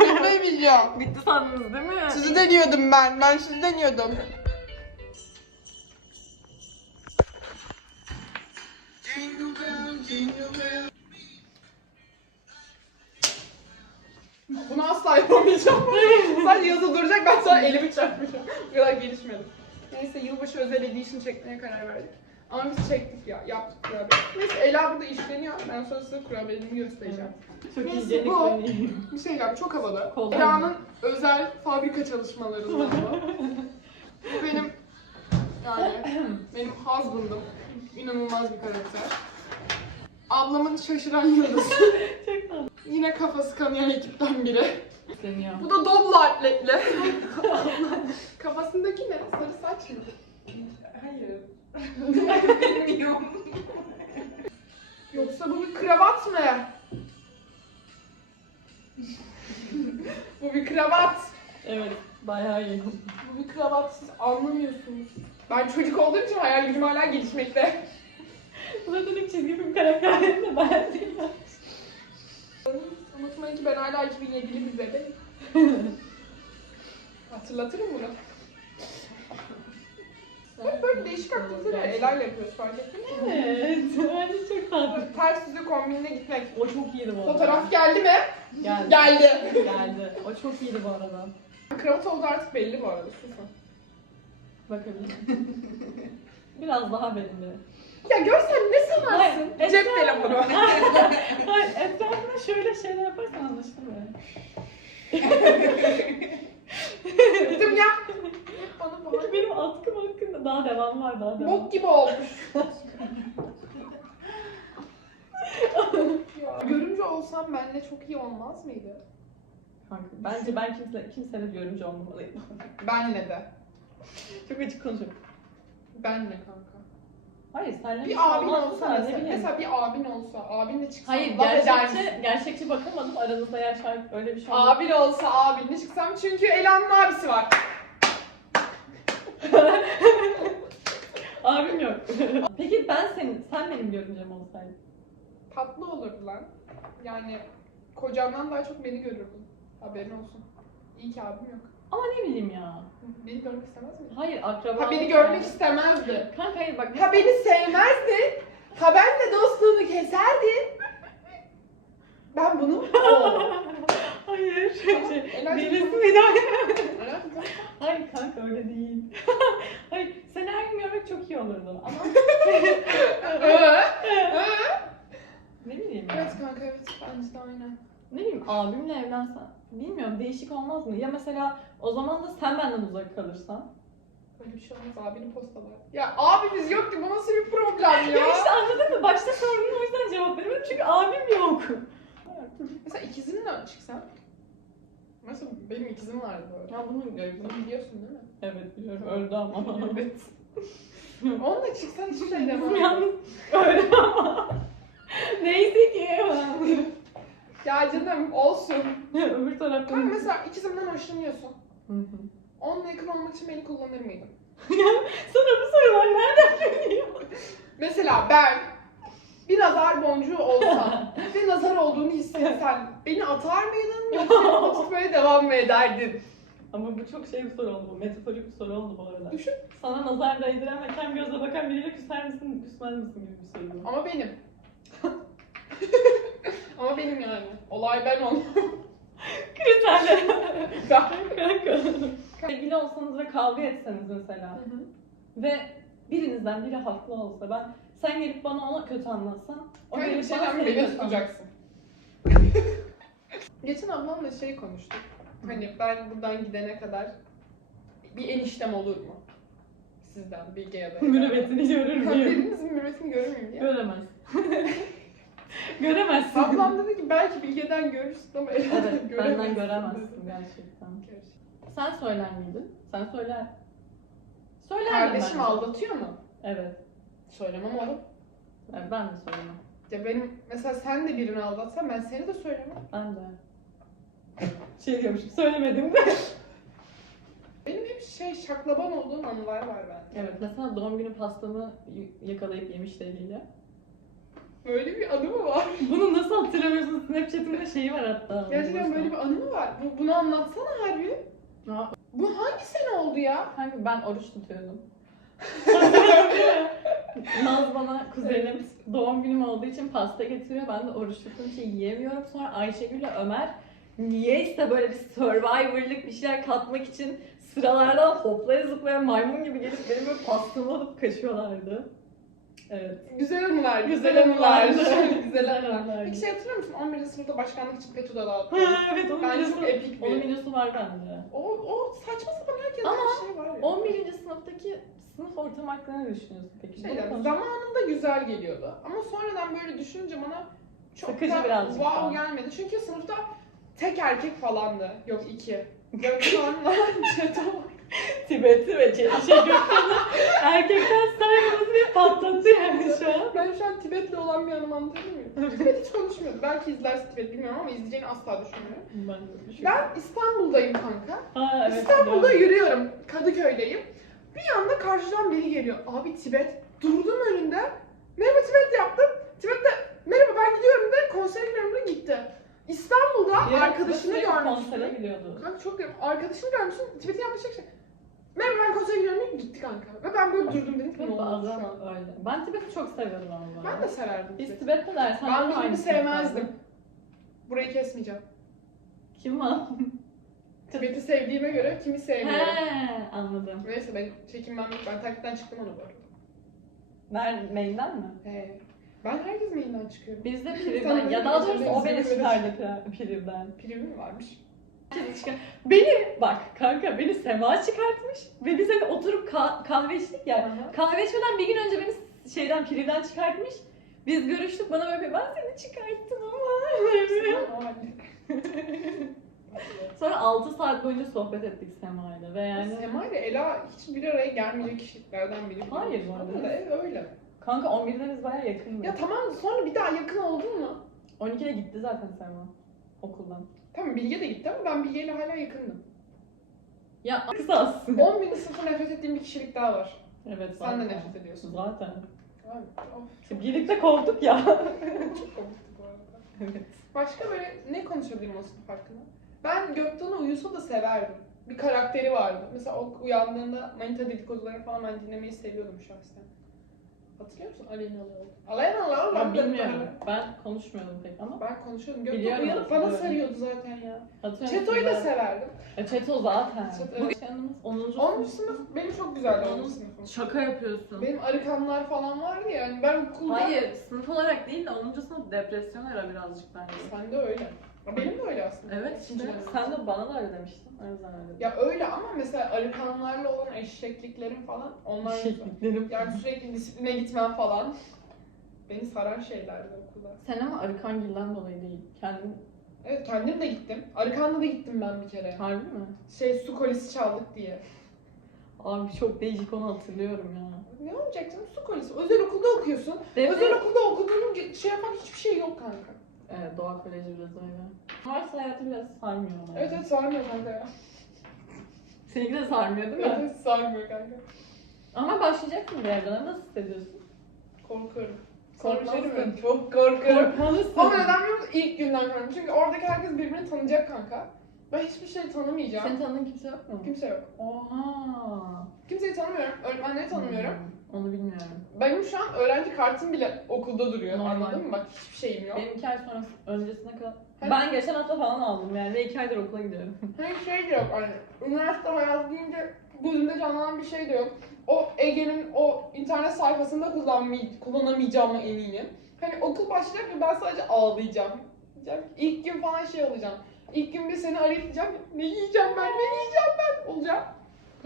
Bitmedi video. Bitti sandınız değil mi? Sizi deniyordum ben. Ben sizi deniyordum. Bunu asla yapamayacağım. Sadece yazı duracak ben sonra elimi çarpmayacağım. Bu kadar gelişmedim. Neyse yılbaşı özel edition çekmeye karar verdik. Ama biz çektik ya, yaptık kurabiye. Neyse Ela burada işleniyor. Ben sonra size kurabiyelerimi göstereceğim. Çok Neyse, hijyenik bu-. Bir şey yap, çok havalı. Kolay. Ela'nın özel fabrika çalışmalarından bu. bu benim yani benim husband'ım. İnanılmaz bir karakter. Ablamın şaşıran yıldızı. Çok tatlı. Yine kafası kanayan ekipten biri. Deniyor. Bu da doblo atletli. Kafasındaki ne? Sarı saç mı? Hayır. Bilmiyorum. Yoksa bu bir kravat mı? bu bir kravat. Evet. Bayağı iyi. Bu bir kravat siz anlamıyorsunuz. Ben çocuk olduğum için hayal gücüm hala gelişmekte. Zaten ilk çizgi film karakterlerini de bayağı değil. Unutmayın ki ben hala 2007'li bir bebeğim. Hatırlatırım bunu. Hep böyle değişik aktiviteler Ela ile yapıyoruz fark ettin mi? Evet. Bence çok tatlı. Ters yüzü kombinine gitmek. O çok iyiydi bu arada. Fotoğraf geldi mi? geldi. Geldi. Geldi. O çok iyiydi bu arada. Kravat oldu artık belli bu arada. Susun. Bakabilirim. Biraz daha benimle. Ya görsen ne sanarsın? Hayır, Cep etrafı- telefonu. Hayır, etrafına şöyle şeyler yaparsan anlaşılmıyor. Gittim ya. Bana Peki bağır. benim atkım hakkında daha devam var daha devam. Bok gibi olmuş. ya, görümce olsam benle çok iyi olmaz mıydı? Kanka, bence ben kimse, kimseyle görümce olmamalıydım. Benle de. Çok açık konuşuyorum. Benle kanka. Hayır senle Bir şey abin olsa ne mesela, bileyim. mesela bir abin olsa, abinle çıksam Hayır laf eder gerçekçi, misin? gerçekçi bakamadım aranızda şahit öyle bir şey olmaz. Abin olsa abinle çıksam çünkü Ela'nın abisi var. Abim yok. Peki ben senin, sen benim görümcem olsaydın. Tatlı olurdu lan. Yani kocamdan daha çok beni görürdün. Haberin olsun. İyi ki abim yok. Ama ne bileyim ya. Beni görmek istemez miydi? Hayır akraba. Ha beni görmek istemezdi. Kanka hayır bak. Ha beni sevmezdi. Ha benle dostluğunu keserdi. Ben bunu... Oo. Hayır. Tamam. Alakası yok. Hayır kanka öyle değil. Hayır seni her gün görmek çok iyi olurdu ama Ee? Ee? ne bileyim ya. evet kanka evet bence de aynen. Ne bileyim abimle evlensen bilmiyorum değişik olmaz mı? Ya mesela o zaman da sen benden uzak kalırsan. Öyle bir şey olmaz abini postalar. Ya abimiz yok ki bu nasıl bir problem ya? Ya işte anladın mı? Başta sordun o yüzden cevap veremedim çünkü abim yok. Mesela ikizinle çıksan. Mesela benim ikizim vardı arada. Ya bunu. Bunu biliyorsun değil mi? Evet biliyorum öldü ama. evet. Onunla çıksan hiçbir şey demem. Yalnız öldü ama. Neyse ki. Ya canım olsun. Öbür tarafta. Kanka mesela ikizimden hoşlanıyorsun. Hı hı. Onunla yakın olmak için beni kullanır mıydın? Sana bu sorular nereden geliyor? Mesela ben bir nazar boncuğu olsam nazar olduğunu hissetsen beni atar mıydın yoksa tutmaya devam mı ederdin? Ama bu çok şey bir soru oldu bu. Metaforik bir soru oldu bu arada. Düşün. Sana nazar değdiren ve kem gözle bakan biriyle küser misin, küsmez misin gibi bir soru. bu. Ama benim. Ama benim yani. Olay ben ol. Kriterler. Kanka. Sevgili olsanız ve kavga etseniz mesela ve birinizden biri haklı olsa ben sen gelip bana ona kötü anlatsan o Kanka bir gelip şey bana beni kötü tutacaksın. Geçen ablamla şey konuştuk. Hani ben buradan gidene kadar bir eniştem olur mu? Sizden Bilge ya da. anlatsan. Mürüvvetini görür müyüm? Birinizin mürvetini görmeyeyim diye. Göremez. Göremezsin. Ablam dedi ki belki Bilge'den görürsün ama Evet, benden göremezsin gerçekten. Gerçekten. Sen söyler miydin? Sen söyler. Söyler Kardeşim aldatıyor mu? Evet. Söylemem oğlum. evet. Ben de söylemem. Ya benim mesela sen de birini aldatsan ben seni de söylemem. Ben de. Şey diyormuşum, söylemedim de. Benim hep şey şaklaban olduğum anılar var bende. Evet, mesela doğum günü pastamı y- yakalayıp yemişle ilgili. Böyle bir anı mı var? Bunu nasıl hatırlamıyorsun? Snapchat'imde şeyi var hatta. Gerçekten böyle bir anı mı var? Bu, bunu anlatsana harbi. Aa, Bu hangi sene oldu ya? Kanka ben oruç tutuyordum. Hatırladın değil mi? Naz bana kuzenim doğum günüm olduğu için pasta getiriyor. Ben de oruç tuttuğum için yiyemiyorum. Sonra Ayşegül ile Ömer niyeyse böyle bir survivor'lık bir şeyler katmak için sıralardan hoplaya zıplaya maymun gibi gelip benim böyle pastamı alıp kaçıyorlardı. Evet. Güzel anılar, güzel anılar. güzel anılar. Peki şey hatırlıyor musun? 11. sınıfta başkanlık için Petu'da dağıttı. Evet onun Bence çok epik bir. onun videosu var bende. O, o saçma sapan herkes Ama bir şey var ya. 11. sınıftaki sınıf ortam hakkında ne düşünüyorsun peki? Şey yani, zamanında güzel geliyordu. Ama sonradan böyle düşününce bana çok Sıkıcı da birazcık wow daha. gelmedi. Çünkü sınıfta tek erkek falandı. Yok iki. Gökhan'la Çeto. Tibet'i ve şey Gökhan'ı erkekten saymamızı bir patlattı yani şu an. Ben şu an Tibet'le olan bir anımı anlatabilir miyim? Tibet hiç konuşmuyordu. Belki izlerse Tibet bilmiyorum ama izleyeceğini asla düşünmüyorum. Ben de düşünüyorum. Ben İstanbul'dayım kanka. Ha, evet, İstanbul'da biliyorum. yürüyorum. Kadıköy'deyim. Bir anda karşıdan biri geliyor. Abi Tibet. Durdum önünde. Merhaba Tibet yaptım. Tibet de merhaba ben gidiyorum de konsere gidiyorum gitti. İstanbul'da Yarın arkadaşını gidiyordu. Kanka çok garip. Arkadaşını görmüşsün. Tibet'in yaptığı şey. Merhaba ben konsere gidiyorum gitti kanka. Ve ben böyle durdum dedim ki ne oldu şu öyle. Ben Tibet'i çok seviyorum ama. Ben de severdim Biz. Tibet'te dersen Ben de aynı sevmezdim. Burayı kesmeyeceğim. Kim var? Tibet'i sevdiğime göre kimi sevmiyorum. He, anladım. Neyse ben çekinmem yok. Ben takipten çıktım onu bu arada. Nerede? Main'den mi? He. Ben herkes mailinden çıkıyorum. Biz de Sana Piriv'den. Ya daha doğrusu o beni çıkardı Piriv'den. Primi mi varmış? Beni bak kanka beni Sema çıkartmış ve biz hani oturup ka- kahve içtik ya. Aha. Kahve içmeden bir gün önce beni şeyden Piriv'den çıkartmış. Biz görüştük bana böyle ben seni çıkarttım ama. Sonra 6 saat boyunca sohbet ettik Sema'yla ve yani Sema ile Ela hiç bir araya gelmeyecek kişiliklerden biri. Hayır bu arada. Da evet, öyle. kanka 11'de biz bayağı yakındık. Ya tamam sonra bir daha yakın oldun mu? 12'de gitti zaten Sema okuldan. Tamam Bilge de gitti ama ben Bilge ile hala yakındım. Ya kısa aslında. 11. sınıfta nefret ettiğim bir kişilik daha var. Evet Sen de zaten. nefret ediyorsun. Zaten. Abi, of, İşte birlikte kovduk ya. çok komikti bu arada. evet. Başka böyle ne konuşabilirim o sınıf hakkında? Ben Göktuğ'un uyusu da severdim. Bir karakteri vardı. Mesela o uyandığında manita dedikoduları falan ben dinlemeyi seviyordum şahsen. Hatırlıyor musun? Aleyna Lağol. Aleyna Lağol Ben bilmiyorum. Ben konuşmuyordum pek ama. Ben konuşuyordum. Biliyorum uyanıp bana sarıyordu zaten ya. Hatırlıyorum. Çeto'yu da severdim. E, Çeto zaten. Çeto, Bugün kendimiz 10. 10. sınıf benim çok güzeldi 10. Onun- sınıfım. Şaka yapıyorsun. Benim arıkanlar falan vardı ya. Yani ben okulda... Hayır, sınıf olarak değil de 10. sınıf depresyon era birazcık bence. Sen de öyle. Benim de öyle aslında. Evet İkinci işte. Sen de bana da öyle demiştin. O yüzden öyle dedim. Ya öyle ama mesela arıkanlarla olan eşekliklerim falan onlar güzel. Şekliklerim. Yani sürekli disipline gitmem falan. Beni saran şeylerdi okulda. Sen ama Arıkangil'den dolayı değil. Kendin Evet kendim de gittim. Arıkan'da da gittim ben bir kere. harbi mi? Şey su kolisi çaldık diye. Abi çok değişik onu hatırlıyorum ya. Ne olacak canım su kolisi? Özel okulda okuyorsun. Defne- Özel okulda okuduğunun şey yapan hiçbir şey yok kanka. Evet, Doğa Koleji biraz öyle. Üniversite hayatı biraz sarmıyor ama. Evet evet sarmıyor kanka ya. Seninki de sarmıyor değil mi? Evet evet sarmıyor kanka. Ama başlayacaksın bir yerden. Nasıl hissediyorsun? Korkuyorum. Korkmazsın. Korkuyorum. Çok korkuyorum. Korkmalısın. Ama neden biliyor musun? İlk günden korkuyorum. Çünkü oradaki herkes birbirini tanıyacak kanka. Ben hiçbir şey tanımayacağım. Senin tanıdığın kimse yok mu? Kimse yok. Oha. Kimseyi tanımıyorum. Öğretmenleri tanımıyorum. Onu bilmiyorum. Benim şu an öğrenci kartım bile okulda duruyor. Normal. Anladın mı? Bak hiçbir şeyim yok. Benim iki ay sonrası öncesine kadar... Hadi. Ben geçen hafta falan aldım yani ve iki aydır okula gidiyorum. Hani şey de yok hani üniversite hayatı deyince gözümde canlanan bir şey de yok. O Ege'nin o internet sayfasında kullanmay kullanamayacağıma eminim. Hani okul başlayacak ve ben sadece ağlayacağım. Diyeceğim ki, İlk gün falan şey olacağım. İlk gün bir seni arayıp diyeceğim ne yiyeceğim ben, ne yiyeceğim ben olacağım.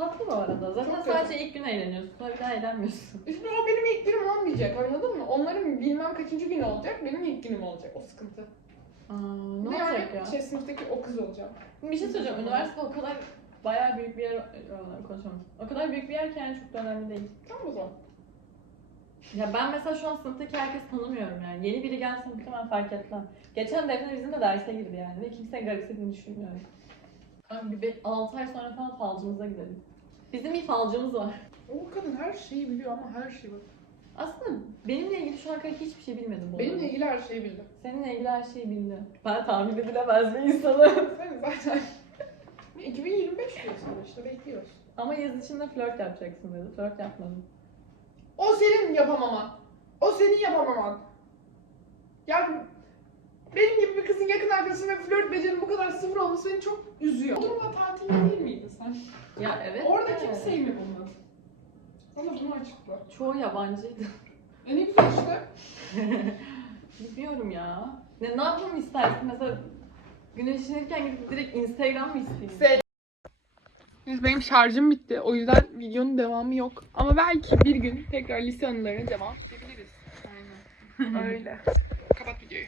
Tatlı bu arada. Zaten Çok sadece ilk gün eğleniyorsun. Sonra bir daha eğlenmiyorsun. İşte o benim ilk günüm olmayacak anladın mı? Onların bilmem kaçıncı günü olacak, benim ilk günüm olacak o sıkıntı. Aa, ne de yani olacak ya? Şey, sınıftaki o kız olacağım. Bir şey söyleyeceğim. Üniversite o kadar bayağı büyük bir yer... Aa, Konuşamadım. O kadar büyük bir yer ki yani çok da önemli değil. Tamam o zaman. Ya ben mesela şu an sınıftaki herkes tanımıyorum yani. Yeni biri gelse muhtemelen fark etmem. Geçen Defne bizim de derse girdi yani ve kimsenin garipsediğini düşünmüyorum. Abi bir 6 ay sonra falan falcımıza gidelim. Bizim bir falcımız var. O kadın her şeyi biliyor ama her şeyi bak. Aslında benimle ilgili şu ana kadar hiçbir şey bilmedim bu Benimle arada. ilgili her şeyi bildim. Seninle ilgili her şeyi bildi. Ben tahmin edilemez bir insanım. Sen zaten 2025 diyorsun işte bekliyoruz. Ama yaz içinde flört yapacaksın dedi. Flört yapmadım. O senin yapamaman. O senin yapamaman. Yani benim gibi bir kızın yakın arkadaşı ve flört becerin bu kadar sıfır olması beni çok üzüyor. Bodrum'da tatilde değil miydin sen? Ya evet. Orada de. kimseyi mi bulmadın? Bana bunu açıkla. Çoğu yabancıydı. E ne güzel işte. Bilmiyorum ya. Ne, ne yapmamı istersin? Mesela güneşlenirken gidip direkt Instagram mı isteyeyim? Se- benim şarjım bitti. O yüzden videonun devamı yok. Ama belki bir gün tekrar lise anılarına devam edebiliriz. Aynen. Öyle. Kapat videoyu.